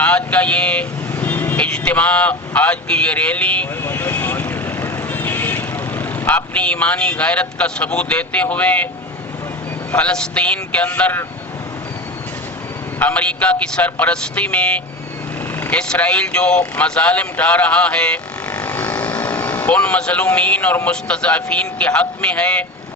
آج کا یہ اجتماع، آج کی یہ ریلی اپنی ایمانی غیرت کا ثبوت دیتے ہوئے فلسطین کے اندر امریکہ کی سرپرستی میں اسرائیل جو مظالم ڈھا رہا ہے ان مظلومین اور مستضعفین کے حق میں ہے